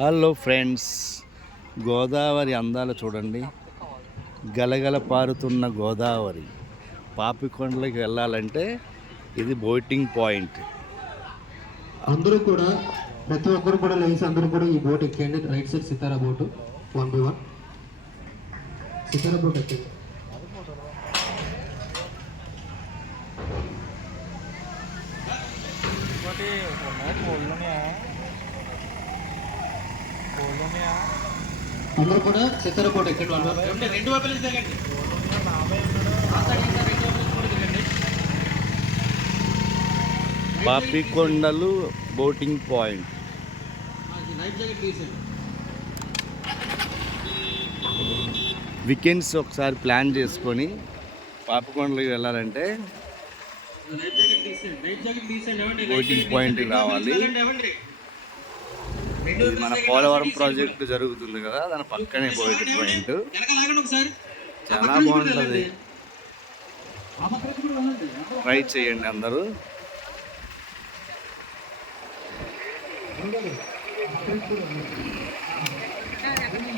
Hello friends, Godavari అందాలు చూడండి. గలగల పారుతున్న గోదావరి. పాపికొండలకి వెళ్ళాలంటే ఇది బోటింగ్ పాయింట్. అందరూ కూడా ప్రతి ఒక్కరు కూడా లేచి అందరూ కూడా ఈ బోట్ ఎక్కండి. Right side Sitara boat 1 by 1 Sitara boat ఎక్కండి. అందరూ కూడా సితారా బోట్ ఎక్కండి. రెండు వైపులు దిగండి. Papikondalu boating point. వీకెండ్స్ ఒకసారి ప్లాన్ చేసుకొని పాపికొండలకి వెళ్ళాలంటే బోటింగ్ పాయింట్కి రావాలి. ఇది మన పోలవరం ప్రాజెక్టు జరుగుతుంది కదా, దాని పక్కనే బోటింగ్ పాయింట్. చాలా బాగుంటుంది, ట్రై చేయండి అందరూ.